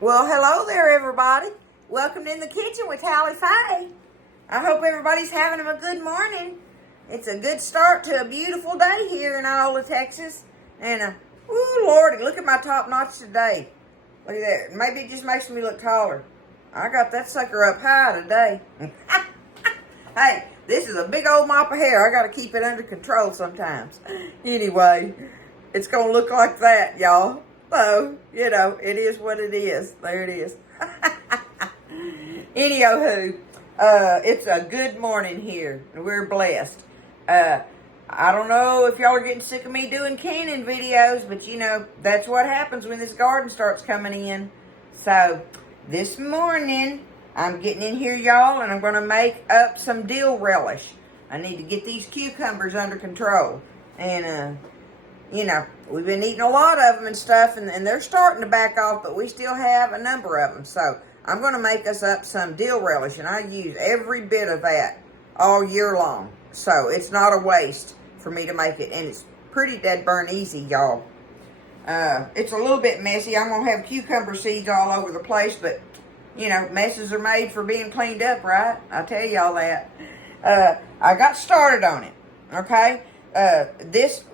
Well, hello there, everybody. Welcome to In the Kitchen with Hallie Faye. I hope everybody's having a good morning. It's a good start to a beautiful day here in Iola, Texas. And, ooh, Lordy, look at my top notch today. Look at that. Maybe it just makes me look taller. I got that sucker up high today. Hey, this is a big old mop of hair. I got to keep it under control sometimes. Anyway, it's going to look like that, y'all. So, you know, it is what it is. There it is. Anywho, it's a good morning here. We're blessed. I don't know if y'all are getting sick of me doing canning videos, but you know, that's what happens when this garden starts coming in. So, this morning, I'm getting in here, y'all, and I'm going to make up some dill relish. I need to get these cucumbers under control. And, you know, we've been eating a lot of them and stuff, and they're starting to back off, but we still have a number of them. So I'm going to make us up some dill relish, and I use every bit of that all year long. So it's not a waste for me to make it, and it's pretty dead burn easy, y'all. It's a little bit messy. I'm going to have cucumber seeds all over the place, but, you know, messes are made for being cleaned up, right? I'll tell y'all that. I got started on it, okay?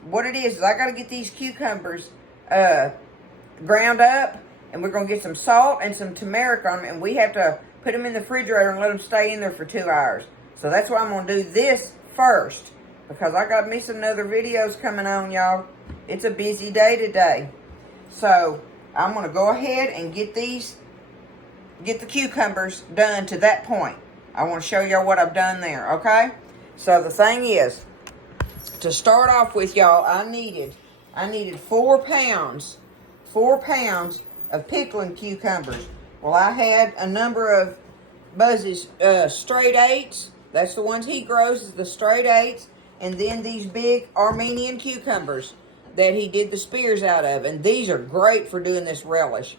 What it is I got to get these cucumbers ground up, and we're going to get some salt and some turmeric on them, and we have to put them in the refrigerator and let them stay in there for 2 hours. So that's why I'm going to do this first, because I got me some other videos coming on, y'all. It's a busy day today. So I'm going to go ahead and get the cucumbers done to that point. I want to show y'all what I've done there, okay? So the thing is, to start off with, y'all, I needed 4 pounds of pickling cucumbers. Well, I had a number of Buzz's straight 8s. That's the ones he grows, is the straight 8s. And then these big Armenian cucumbers that he did the spears out of. And these are great for doing this relish.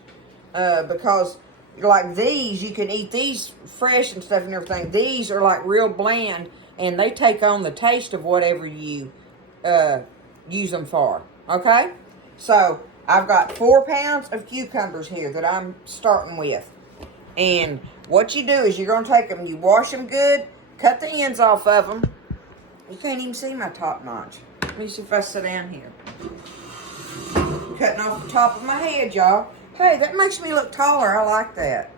Because, like these, you can eat these fresh and stuff and everything. These are like real bland, and they take on the taste of whatever you use them for, okay? So, I've got 4 pounds of cucumbers here that I'm starting with. And what you do is you're going to take them, you wash them good, cut the ends off of them. You can't even see my top notch. Let me see if I sit down here. Cutting off the top of my head, y'all. Hey, that makes me look taller. I like that.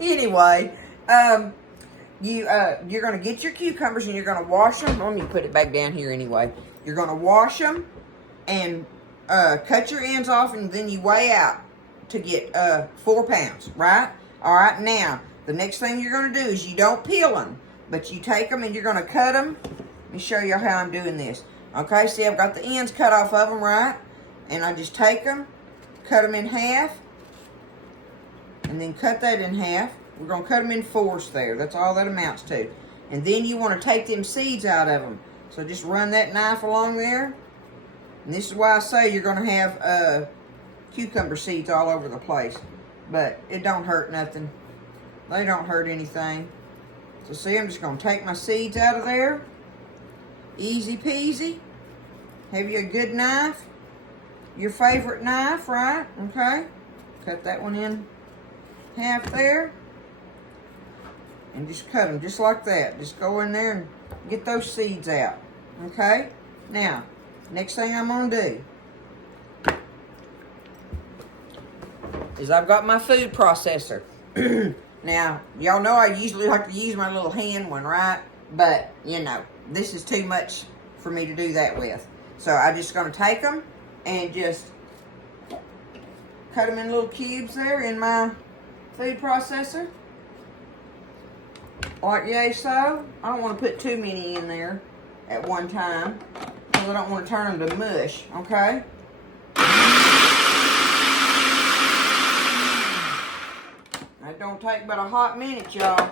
Anyway, you're going to get your cucumbers and you're going to wash them. Let me put it back down here anyway. You're going to wash them and cut your ends off, and then you weigh out to get 4 pounds, right? All right, now, the next thing you're going to do is you don't peel them, but you take them and you're going to cut them. Let me show you how I'm doing this. Okay, see, I've got the ends cut off of them, right? And I just take them, cut them in half, and then cut that in half. We're going to cut them in 4s there. That's all that amounts to. And then you want to take them seeds out of them. So just run that knife along there. And this is why I say you're going to have cucumber seeds all over the place. But it don't hurt nothing. They don't hurt anything. So see, I'm just going to take my seeds out of there. Easy peasy. Have you a good knife? Your favorite knife, right? Okay. Cut that one in half there. And just cut them just like that. Just go in there and get those seeds out. Okay? Now, next thing I'm going to do is I've got my food processor. Now, y'all know I usually like to use my little hand one, right? But, you know, this is too much for me to do that with. So I'm just going to take them and just cut them in little cubes there in my food processor. Like yay so. I don't want to put too many in there at one time, because I don't want to turn them to mush, okay? That don't take but a hot minute, y'all.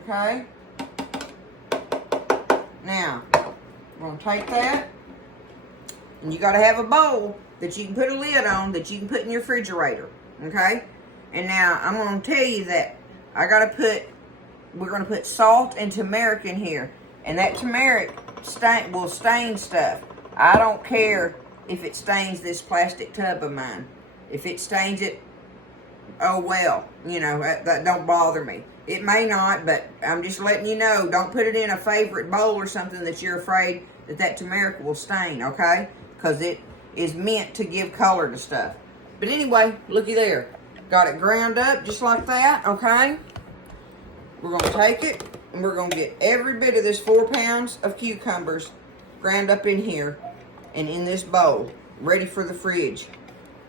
Okay? Now, we're going to take that, and you got to have a bowl that you can put a lid on that you can put in your refrigerator, okay? And now, I'm going to tell you that we're going to put salt and turmeric in here. And that turmeric will stain stuff. I don't care if it stains this plastic tub of mine. If it stains it, oh well, you know, that don't bother me. It may not, but I'm just letting you know, don't put it in a favorite bowl or something that you're afraid that turmeric will stain, okay? Because it is meant to give color to stuff. But anyway, looky there. Got it ground up just like that, okay? We're going to take it, and we're going to get every bit of this 4 pounds of cucumbers ground up in here and in this bowl, ready for the fridge.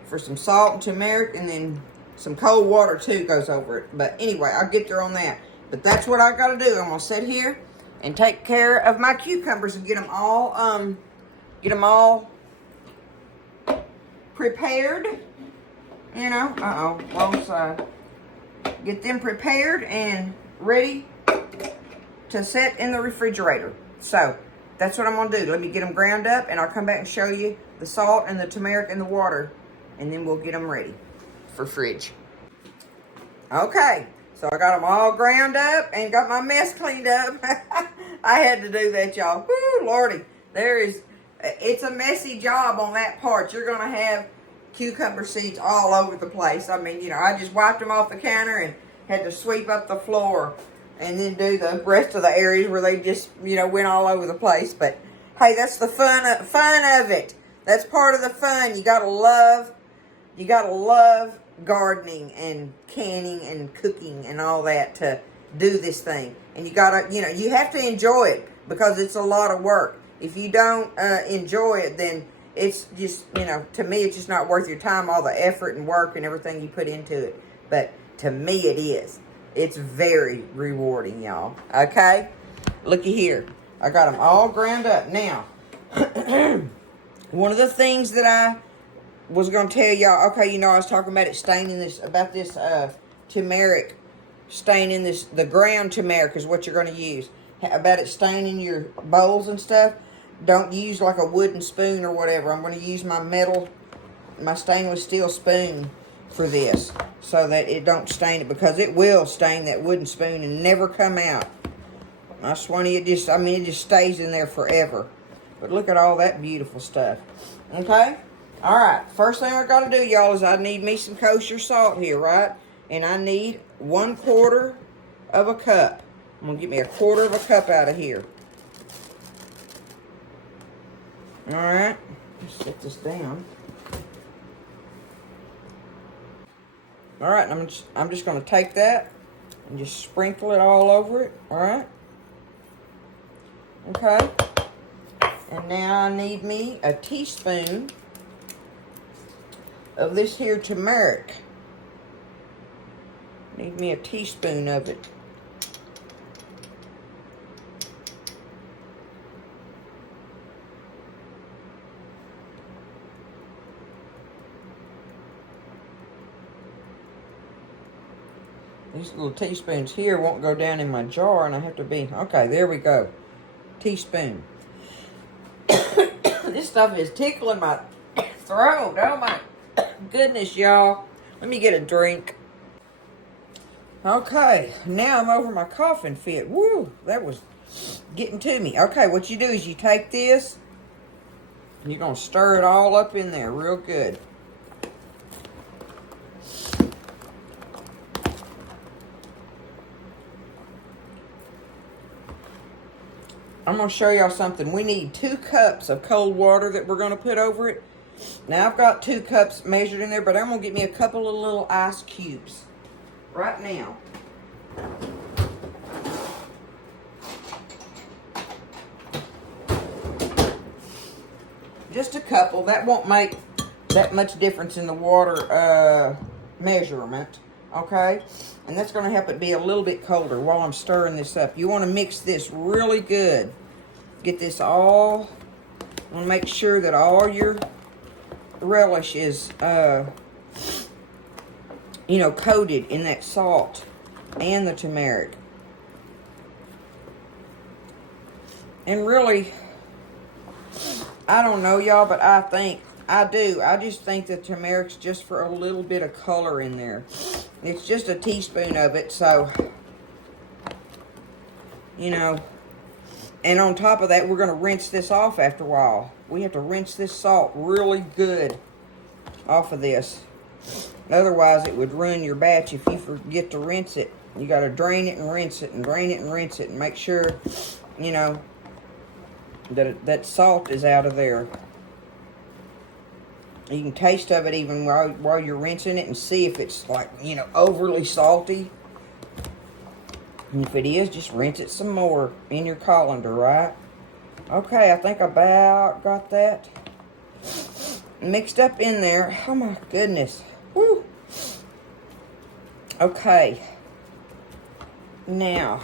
For some salt and turmeric, and then some cold water too goes over it. But anyway, I'll get there on that. But that's what I got to do. I'm going to sit here and take care of my cucumbers and get them all prepared. You know, wrong side. Get them prepared and ready to set in the refrigerator. So, that's what I'm going to do. Let me get them ground up, and I'll come back and show you the salt and the turmeric and the water, and then we'll get them ready for fridge. Okay, so I got them all ground up and got my mess cleaned up. I had to do that, y'all. Woo, Lordy. It's a messy job on that part. You're going to have cucumber seeds all over the place. I mean, you know, I just wiped them off the counter and had to sweep up the floor and then do the rest of the areas where they just, you know, went all over the place. But hey, that's the fun of it. That's part of the fun. You gotta love gardening and canning and cooking and all that to do this thing. And you gotta, you know, you have to enjoy it because it's a lot of work. If you don't enjoy it, then it's just, you know, to me, it's just not worth your time, all the effort and work and everything you put into it. But to me, it is. It's very rewarding, y'all. Okay? Looky here. I got them all ground up. Now, one of the things that I was going to tell y'all, okay, you know, I was talking about it staining this, about this turmeric, staining this, the ground turmeric is what you're going to use. About it staining your bowls and stuff. Don't use like a wooden spoon or whatever. I'm going to use my stainless steel spoon for this so that it don't stain it, because it will stain that wooden spoon and never come out. I swear it just stays in there forever. But look at all that beautiful stuff. Okay? Alright, first thing I got to do, y'all, is I need me some kosher salt here, right? And I need 1/4 of a cup. I'm going to get me 1/4 of a cup out of here. Alright, let's set this down. Alright, I'm just going to take that and just sprinkle it all over it. Alright. Okay. And now I need me a teaspoon of this here turmeric. Need me a teaspoon of it. These little teaspoons here won't go down in my jar, and I have to be... Okay, there we go. Teaspoon. This stuff is tickling my throat. Oh, my goodness, y'all. Let me get a drink. Okay, now I'm over my coughing fit. Woo, that was getting to me. Okay, what you do is you take this, and you're going to stir it all up in there real good. I'm going to show y'all something. We need 2 cups of cold water that we're going to put over it. Now, I've got 2 cups measured in there, but I'm going to get me a couple of little ice cubes right now. Just a couple. That won't make that much difference in the water measurement, okay? And that's going to help it be a little bit colder while I'm stirring this up. You want to mix this really good. Get this all, I want to make sure that all your relish is, you know, coated in that salt and the turmeric. And really, I don't know, y'all, but I just think the turmeric's just for a little bit of color in there. It's just a teaspoon of it, so, you know. And on top of that, we're going to rinse this off after a while. We have to rinse this salt really good off of this. Otherwise, it would ruin your batch if you forget to rinse it. You got to drain it and rinse it and drain it and rinse it and make sure, you know, that salt is out of there. You can taste of it even while you're rinsing it and see if it's like, you know, overly salty. And if it is, just rinse it some more in your colander, right? Okay, I think I about got that mixed up in there. Oh my goodness. Woo. Okay. Now,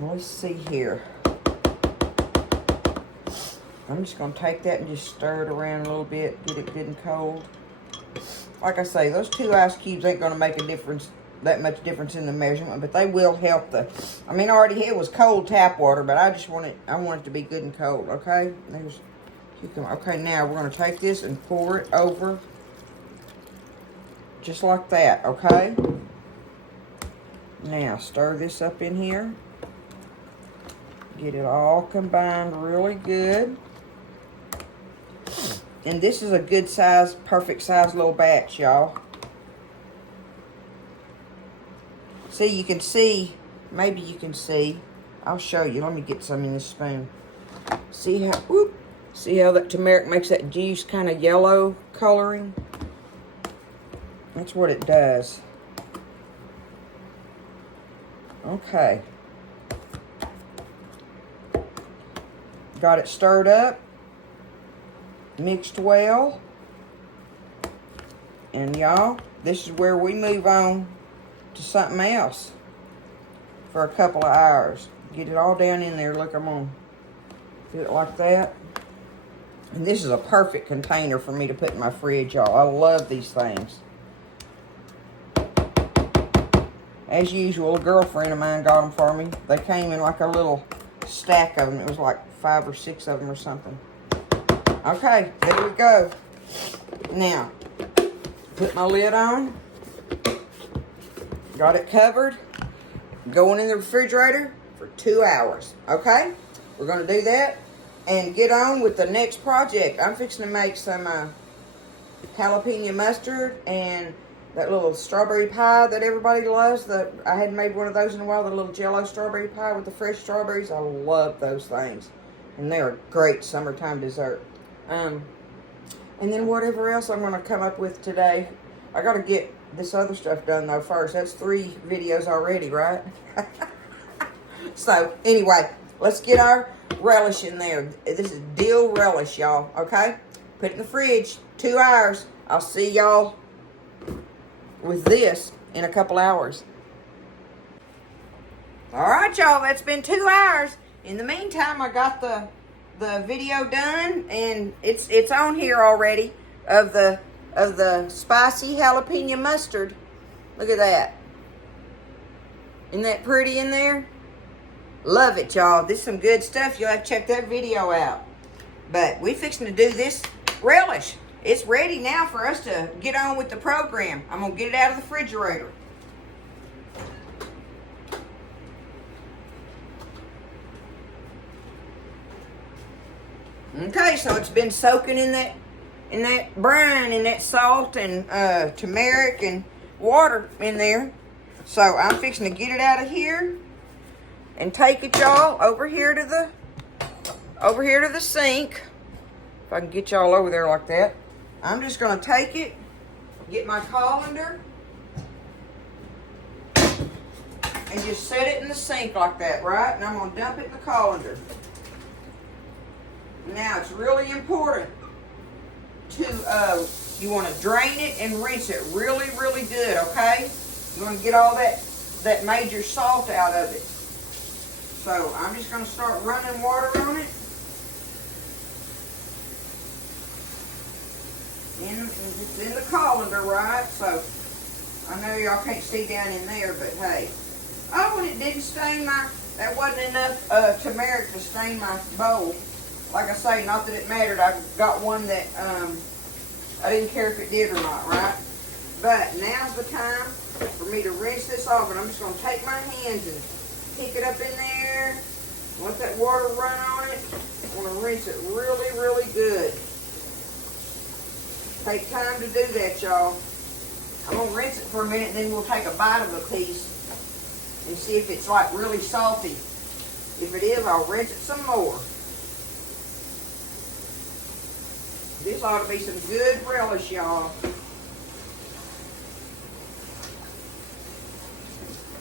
let's see here. I'm just going to take that and just stir it around a little bit, get it good and cold. Like I say, those 2 ice cubes ain't going to make a difference, that much difference in the measurement, but they will help I mean, already it was cold tap water, but I want it to be good and cold, okay? There's cucumber. Okay, now we're going to take this and pour it over just like that, okay? Now, stir this up in here. Get it all combined really good. And this is a good size, perfect size little batch, y'all. See, you can see, maybe you can see. I'll show you. Let me get some in this spoon. See how that turmeric makes that juice kind of yellow coloring? That's what it does. Okay. Got it stirred up, mixed well, and y'all, this is where we move on to something else for a couple of hours. Get it all down in there. Look, I'm gonna do it like that. And this is a perfect container for me to put in my fridge, y'all. I love these things. As usual, a girlfriend of mine got them for me. They came in like a little stack of them. It was like 5 or 6 of them or something. Okay, there we go. Now, put my lid on. Got it covered. Going in the refrigerator for 2 hours. Okay? We're going to do that and get on with the next project. I'm fixing to make some jalapeno mustard and that little strawberry pie that everybody loves. I hadn't made one of those in a while, the little jello strawberry pie with the fresh strawberries. I love those things. And they're a great summertime dessert. And then whatever else I'm going to come up with today. I got to get this other stuff done, though, first. That's 3 videos already, right? So, anyway, let's get our relish in there. This is dill relish, y'all, okay? Put it in the fridge, 2 hours. I'll see y'all with this in a couple hours. All right, y'all, that's been 2 hours. In the meantime, I got the video done, and it's on here already of the spicy jalapeno mustard. Look at that. Isn't that pretty in there? Love it, y'all. This is some good stuff. You'll have to check that video out. But we fixing to do this relish. It's ready now for us to get on with the program. I'm going to get it out of the refrigerator. Okay, so it's been soaking in that brine and that salt and turmeric and water in there. So I'm fixing to get it out of here and take it, y'all, over here to the sink. If I can get y'all over there like that. I'm just going to take it, get my colander, and just set it in the sink like that, right? And I'm going to dump it in the colander. Now, it's really important to, you want to drain it and rinse it really, really good, okay? You want to get all that major salt out of it. So, I'm just going to start running water on it. It's in the colander, right? So, I know y'all can't see down in there, but hey. Oh, and it didn't stain that wasn't enough turmeric to stain my bowl. Like I say, not that it mattered. I got one that I didn't care if it did or not, right? But now's the time for me to rinse this off, and I'm just going to take my hands and pick it up in there. Let that water run on it. I want to rinse it really, really good. Take time to do that, y'all. I'm going to rinse it for a minute and then we'll take a bite of a piece and see if it's like really salty. If it is, I'll rinse it some more. This ought to be some good relish, y'all.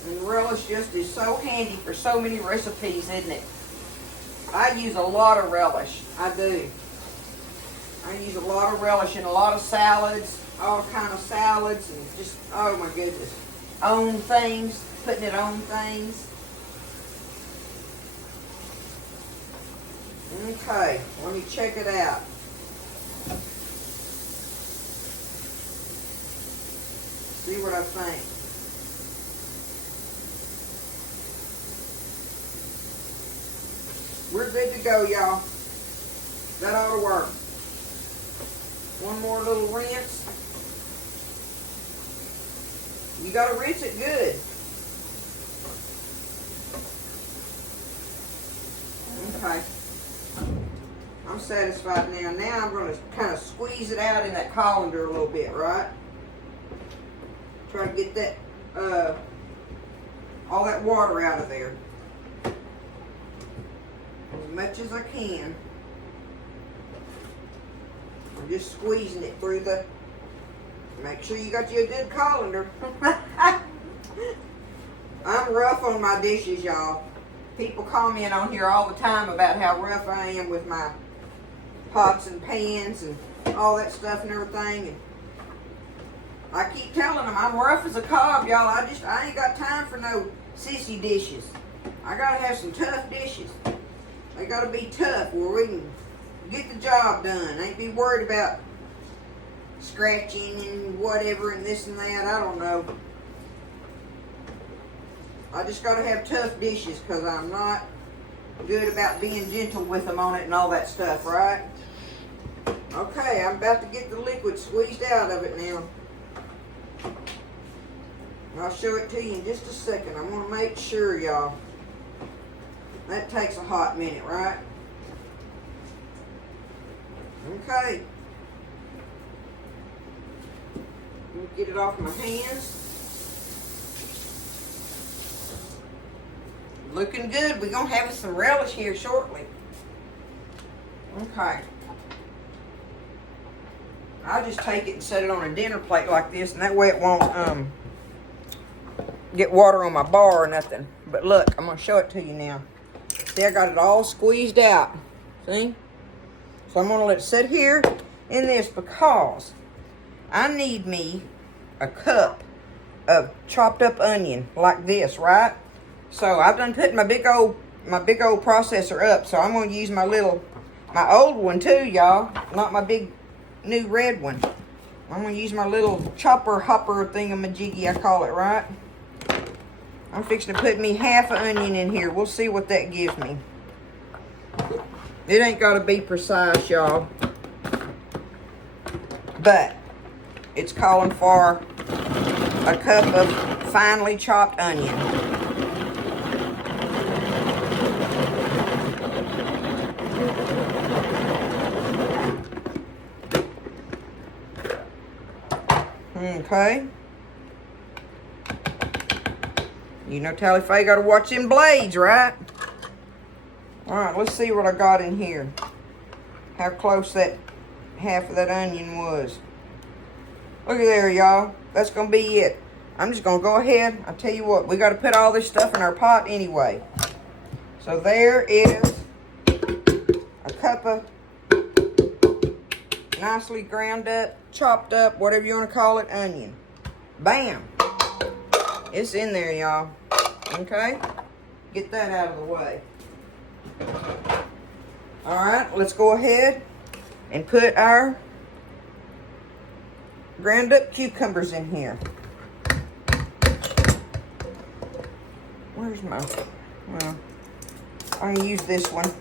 And relish just is so handy for so many recipes, isn't it? I use a lot of relish. I do. I use a lot of relish in a lot of salads, all kind of salads, and just, oh my goodness. On things, putting it on things. Okay, let me check it out. See what I think. We're good to go, y'all. That ought to work. One more little rinse. You got to rinse it good. Okay. I'm satisfied now. Now I'm going to kind of squeeze it out in that colander a little bit, right? Try to get that, all that water out of there. As much as I can. I'm just squeezing it through the, make sure you got you a good colander. I'm rough on my dishes, y'all. People comment on here all the time about how rough I am with my pots and pans and all that stuff and everything. And I keep telling them I'm rough as a cob, y'all. I ain't got time for no sissy dishes. I gotta have some tough dishes. They gotta be tough where we can get the job done. Ain't be worried about scratching and whatever and this and that. I don't know. I just gotta have tough dishes because I'm not good about being gentle with them on it and all that stuff, right? Okay, I'm about to get the liquid squeezed out of it now. I'll show it to you in just a second. I want to make sure, y'all. That takes a hot minute, right? Okay. Let me get it off my hands. Looking good. We're going to have some relish here shortly. Okay. I'll just take it and set it on a dinner plate like this, and that way it won't get water on my bar or nothing. But look, I'm going to show it to you now. See, I got it all squeezed out. See? So I'm going to let it sit here in this because I need me a cup of chopped up onion like this, right? So I've done put my big old processor up. So I'm going to use my old one too, y'all. Not my big new red one. I'm going to use my little chopper hopper thingamajiggy, I call it, right? I'm fixing to put me half an onion in here. We'll see what that gives me. It ain't got to be precise, y'all. But it's calling for a cup of finely chopped onion. Okay. You know, Tally Faye got to watch them blades, right? All right, let's see what I got in here. How close that half of that onion was. Look at there, y'all. That's going to be it. I'm just going to go ahead. I'll tell you what, we got to put all this stuff in our pot anyway. So there is a cup of nicely ground up, chopped up, whatever you want to call it, onion. Bam. It's in there, y'all. Okay? Get that out of the way. Alright, let's go ahead and put our ground up cucumbers in here. Where's my... Well, I'm going to use this one.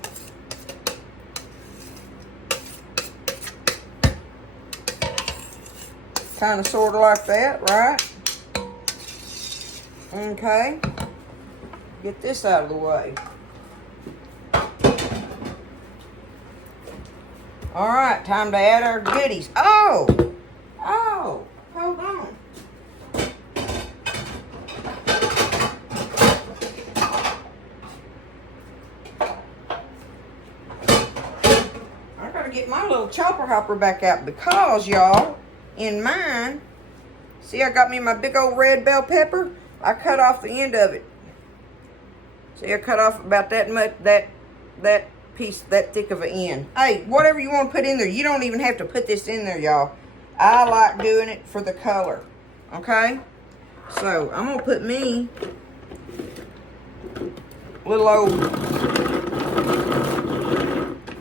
Kind of sort of like that, right? Okay. get this out of the way. All right, time to add our goodies. Oh, hold on. I gotta get my little chopper hopper back out because, y'all, in mine, see, I got me my big old red bell pepper. I cut off the end of it. See, I cut off about that much, that piece, that thick of an end. Hey, whatever you want to put in there, you don't even have to put this in there, y'all. I like doing it for the color, okay? So, I'm going to put me a little old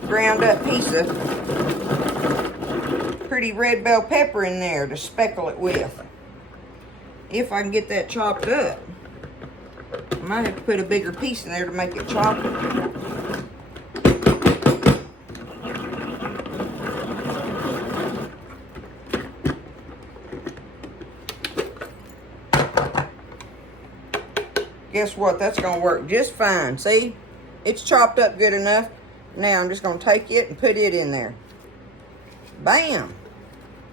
ground up piece of pretty red bell pepper in there to speckle it with. If I can get that chopped up. I might have to put a bigger piece in there to make it choppy. Guess what? That's going to work just fine. See? It's chopped up good enough. Now I'm just going to take it and put it in there. Bam!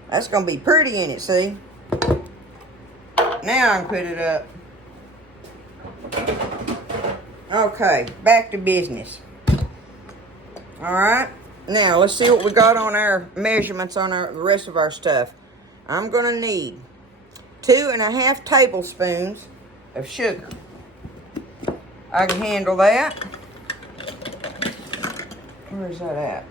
That's going to be pretty in it, see? Now I can put it up. Okay, back to business. Alright, now let's see what we got on our measurements on the rest of our stuff. I'm going to need 2.5 tablespoons of sugar. I can handle that. Where's that at?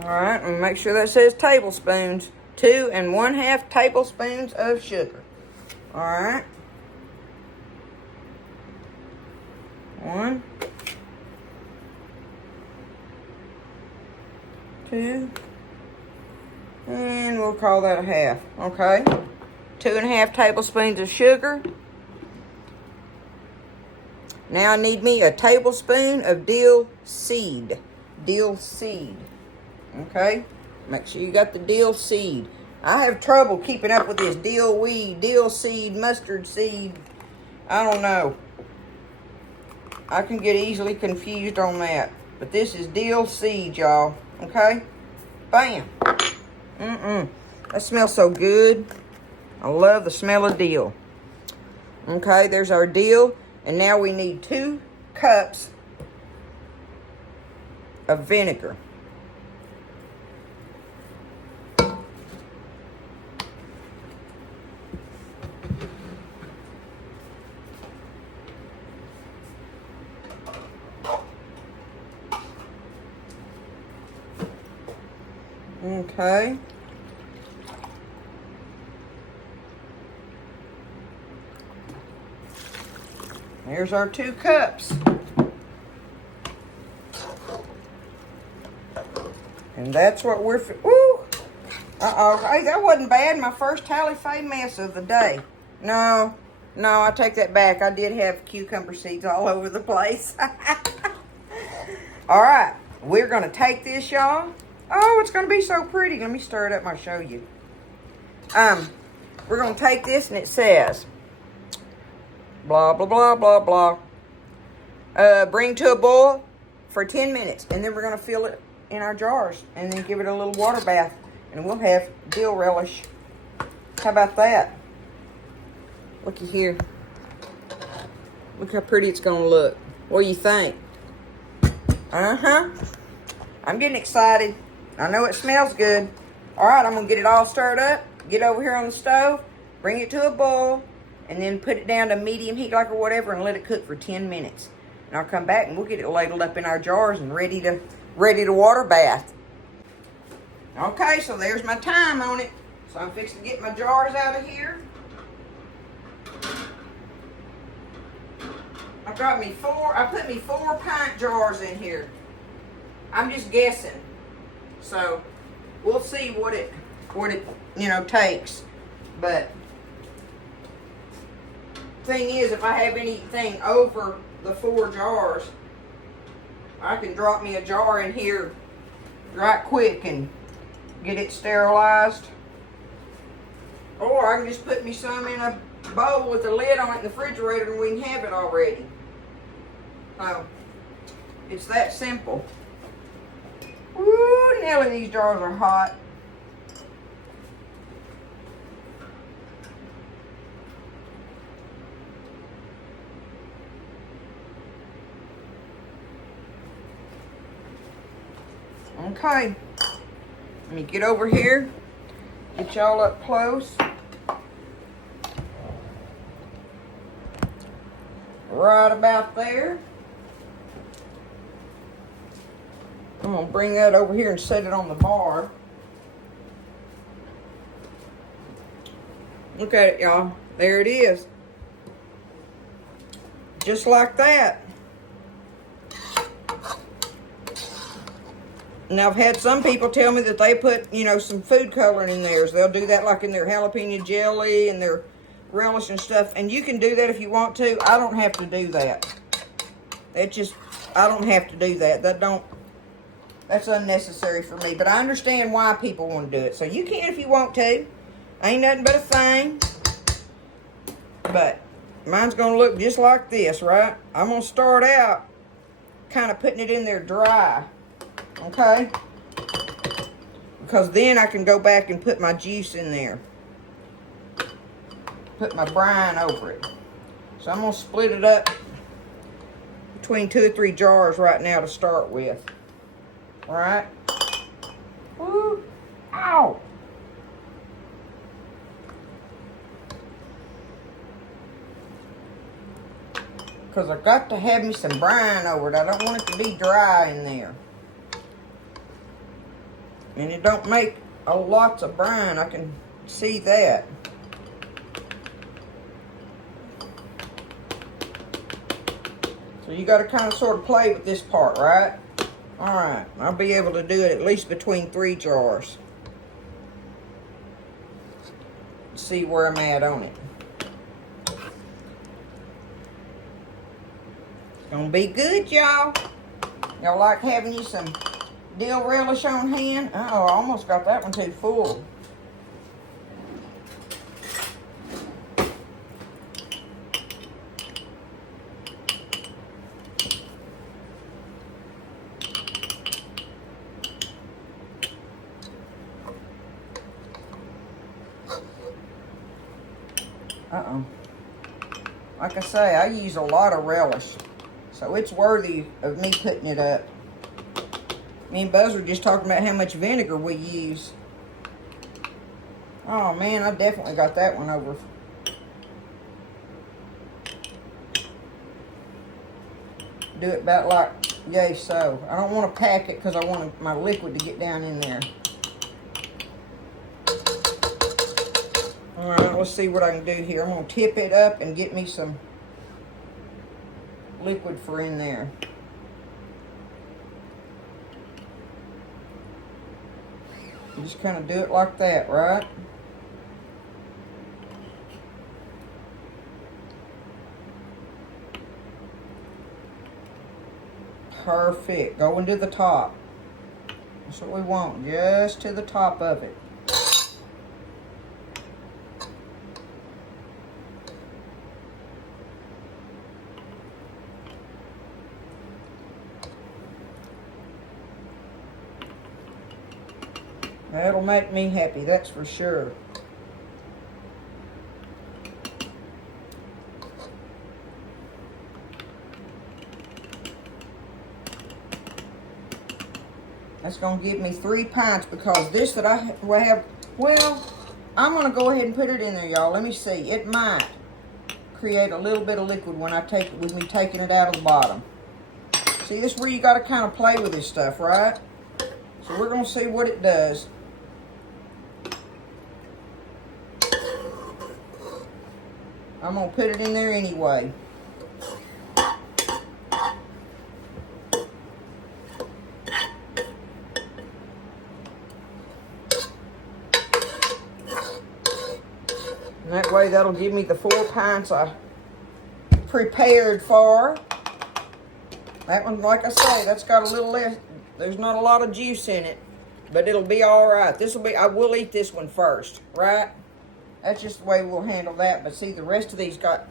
Alright, and make sure that says tablespoons. 2.5 tablespoons of sugar. Alright. 1, 2, and we'll call that a half. Okay. 2.5 tablespoons of sugar. Now I need me a tablespoon of dill seed. Dill seed. Okay. Make sure you got the dill seed. I have trouble keeping up with this dill weed, dill seed, mustard seed. I don't know. I can get easily confused on that. But this is dill seed, y'all. Okay? Bam. That smells so good. I love the smell of dill. Okay, there's our dill. And now we need 2 cups of vinegar. Okay. There's our 2 cups. And that's what we're... Woo! Uh-oh. Hey, that wasn't bad. My first tally-fay mess of the day. No, I take that back. I did have cucumber seeds all over the place. All right. We're going to take this, y'all. Oh, it's going to be so pretty. Let me stir it up and I'll show you. We're going to take this and it says, blah, blah, blah, blah, blah. Bring to a boil for 10 minutes. And then we're going to fill it in our jars. And then give it a little water bath. And we'll have dill relish. How about that? Looky here. Look how pretty it's going to look. What do you think? Uh-huh. I'm getting excited. I know it smells good. All right, I'm going to get it all stirred up. Get over here on the stove. Bring it to a boil. And then put it down to medium heat like or whatever and let it cook for 10 minutes. And I'll come back and we'll get it ladled up in our jars and ready to water bath. Okay, so there's my time on it. So I'm fixing to get my jars out of here. I put me 4 pint jars in here. I'm just guessing. So we'll see what it takes. But thing is, if I have anything over the 4 jars, I can drop me a jar in here right quick and get it sterilized. Or I can just put me some in a bowl with a lid on it in the refrigerator and we can have it already. So, it's that simple. Woo, Nelly, these jars are hot. Okay, let me get over here, get y'all up close. Right about there. I'm gonna bring that over here and set it on the bar. Look at it, y'all. There it is. Just like that. Now, I've had some people tell me that they put, you know, some food coloring in theirs. They'll do that like in their jalapeno jelly and their relish and stuff. And you can do that if you want to. I don't have to do that. I don't have to do that. That's unnecessary for me. But I understand why people want to do it. So you can if you want to. Ain't nothing but a thing. But mine's going to look just like this, right? I'm going to start out kind of putting it in there dry. Okay? Because then I can go back and put my juice in there. Put my brine over it. So I'm going to split it up between 2 or 3 jars right now to start with. Alright? Woo! Ow! Because I've got to have me some brine over it. I don't want it to be dry in there. And it don't make a lots of brine. I can see that. So you got to kind of sort of play with this part, right? Alright, I'll be able to do it at least between 3 jars. See where I'm at on it. It's gonna be good, y'all. Y'all like having you some dill relish on hand? Oh, I almost got that one too full. Uh-oh. Like I say, I use a lot of relish. So it's worthy of me putting it up. Me and Buzz were just talking about how much vinegar we use. Oh man, I definitely got that one over. Do it about like, yay so. I don't want to pack it because I want my liquid to get down in there. Alright, let's see what I can do here. I'm going to tip it up and get me some liquid for in there. You just kind of do it like that, right? Perfect. Going to the top. That's what we want, just to the top of it. That'll make me happy, that's for sure. That's going to give me 3 pints because this that I have, well, I'm going to go ahead and put it in there, y'all. Let me see. It might create a little bit of liquid when I take it, with me taking it out of the bottom. See, this is where you got to kind of play with this stuff, right? So we're going to see what it does. I'm going to put it in there anyway. And that way that'll give me the 4 pints I prepared for. That one, like I say, that's got a little less, there's not a lot of juice in it, but it'll be all right. This will be, I will eat this one first, right? That's just the way we'll handle that. But see, the rest of these got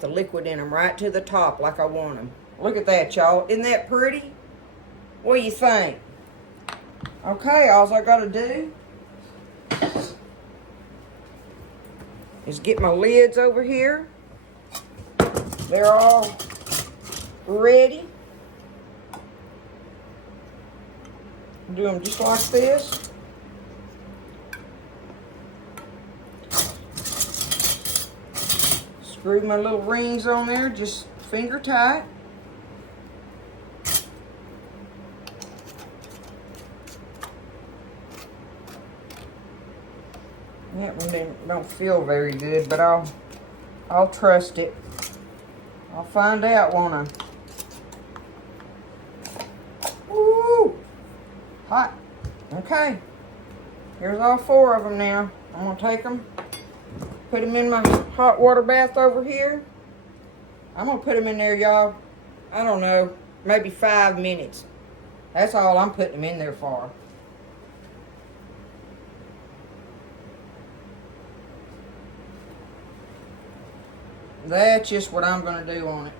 the liquid in them right to the top like I want them. Look at that, y'all. Isn't that pretty? What do you think? Okay, all I got to do is get my lids over here. They're all ready. Do them just like this. Screw my little rings on there, just finger tight. That one don't feel very good, but I'll trust it. I'll find out, won't I? Woo! Hot. Okay. Here's all 4 of them now. I'm going to take them, put them in my hot water bath over here. I'm going to put them in there, y'all. I don't know, maybe 5 minutes. That's all I'm putting them in there for. That's just what I'm going to do on it.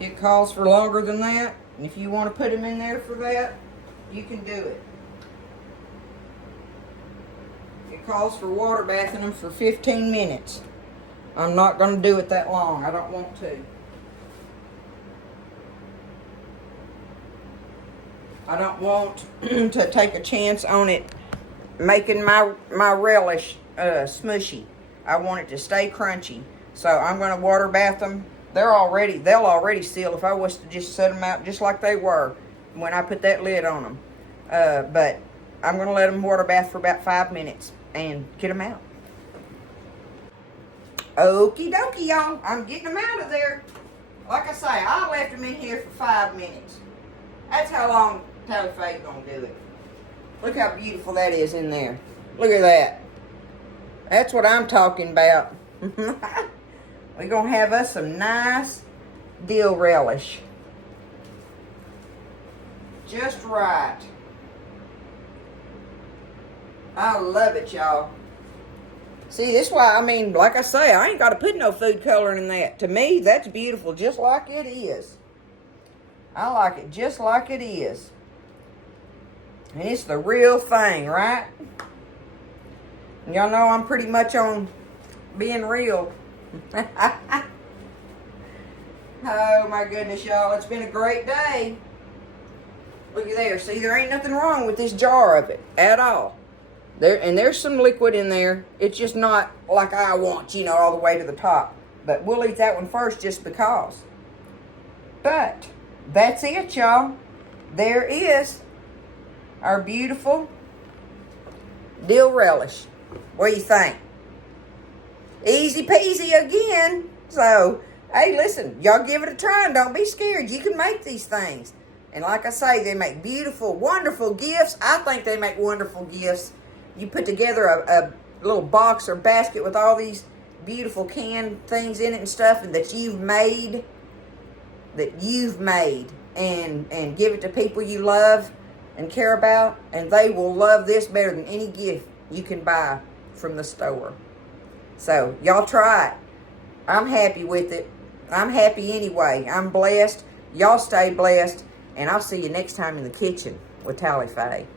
It calls for longer than that. And if you want to put them in there for that, you can do it. It calls for water bathing them for 15 minutes. I'm not going to do it that long. I don't want to. I don't want to take a chance on it making my relish smushy. I want it to stay crunchy. So I'm going to water bath them. They'll already seal if I was to just set them out just like they were when I put that lid on them. But I'm going to let them water bath for about 5 minutes and get them out. Okie dokie, y'all. I'm getting them out of there. Like I say, I left them in here for 5 minutes. That's how long Tally Faye's going to do it. Look how beautiful that is in there. Look at that. That's what I'm talking about. We're going to have us some nice dill relish. Just right. I love it, y'all. See, this is why, I mean, like I say, I ain't got to put no food coloring in that. To me, that's beautiful just like it is. I like it just like it is. And it's the real thing, right? And y'all know I'm pretty much on being real. Oh my goodness, y'all. It's been a great day. Look at there. See, there ain't nothing wrong with this jar of it at all. There's some liquid in there. It's just not like I want, you know, all the way to the top. But we'll eat that one first just because. But that's it, y'all. There is our beautiful dill relish. What do you think? Easy peasy again. So, hey, listen, y'all give it a try and don't be scared. You can make these things. And like I say, they make beautiful, wonderful gifts. I think they make wonderful gifts. You put together a little box or basket with all these beautiful canned things in it and stuff and that you've made, and give it to people you love and care about, and they will love this better than any gift you can buy from the store. So, y'all try it. I'm happy with it. I'm happy anyway. I'm blessed. Y'all stay blessed, and I'll see you next time in the kitchen with Tally Faye.